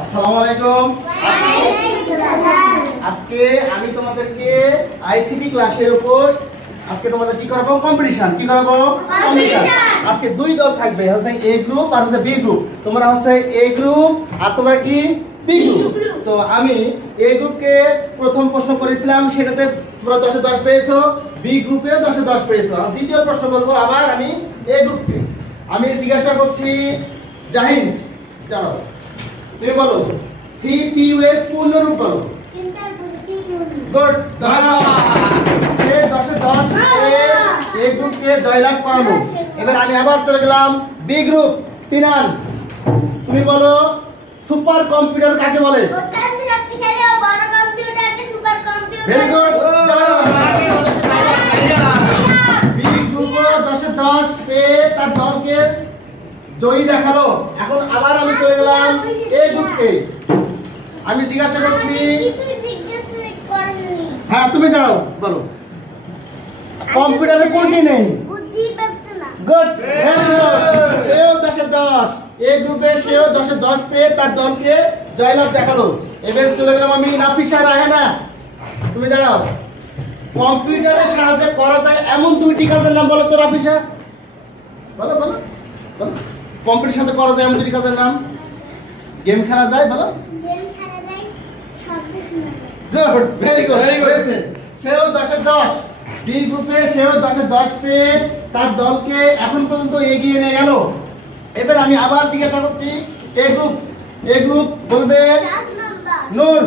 আসসালামু আলাইকুম। আজকে আমি তোমাদেরকে আইসিটি ক্লাসের উপর আজকে তোমাদের কি করাবো? কম্পিটিশন। কি করাবো? কম্পিটিশন। আজকে দুই দল থাকবে, হচ্ছে এ গ্রুপ আর হচ্ছে বি গ্রুপ। তোমরা হচ্ছে এ গ্রুপ আর তোমরা কি বি গ্রুপ। তো আমি এ গ্রুপকে প্রথম প্রশ্ন করেছিলাম, সেটাতে তোমরা 10 এ 10 পেয়েছো, বি গ্রুপেও 10 এ 10 পেয়েছো। আর দ্বিতীয় প্রশ্ন করব আবার আমি এ গ্রুপকে। আমি জিজ্ঞাসা করছি জাহিন, দাঁড়াও, তুমি বলো সিপিইউ এর পূর্ণ রূপ বলো। গুড। 10 এ 10 এ গ্রুপকে জয়লাভ করালো। এবার আমি আবার চলে গেলাম বি গ্রুপ। তিনান, তুমি বলো সুপার কম্পিউটার কাকে বলে? Very good. বি গ্রুপ 10 এ 10 পেয়ে তার দলকে জয়ী দেখালো। এখন আবার আমি চলে গেলাম এ গ্রুপকে। আমি জিজ্ঞাসা করছি, হ্যাঁ তুমি দাঁড়াও, বলো কম্পিউটারে কোনটি নেই? গুড। সেও 10 এ 10 এ গ্রুপে, সেও 10 এ 10 পেয়ে তার দলকে জয়লাভ দেখালো। এবার চলে গেলাম আমি নাফিসা রাহেনা, তুমি দাঁড়াও। কম্পিউটারের সাহায্যে করা যায় এমন দুইটি কাজের নাম বলো তো নাফিসা। বলো বলো বলো। কম্পিউটারের সাথে করা যায় এমন দুইটি কাজের নাম। গেম খেলা যায়, বলো। Good, very good, very good. সেও 10 এ 10 বি গ্রুপে, সেও 10 এ 10 পেয়ে তার দলকে এখন পর্যন্ত এগিয়ে নিয়ে গেল। এবার আমি আবার জিজ্ঞাসা করছি এ গ্রুপ। এ গ্রুপ বলবে নূর,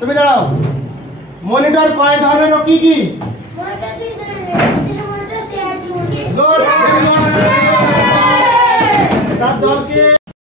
তুমি দাঁড়াও। মনিটর কয় ধরনের ও কি কি? গুড, তার দলকে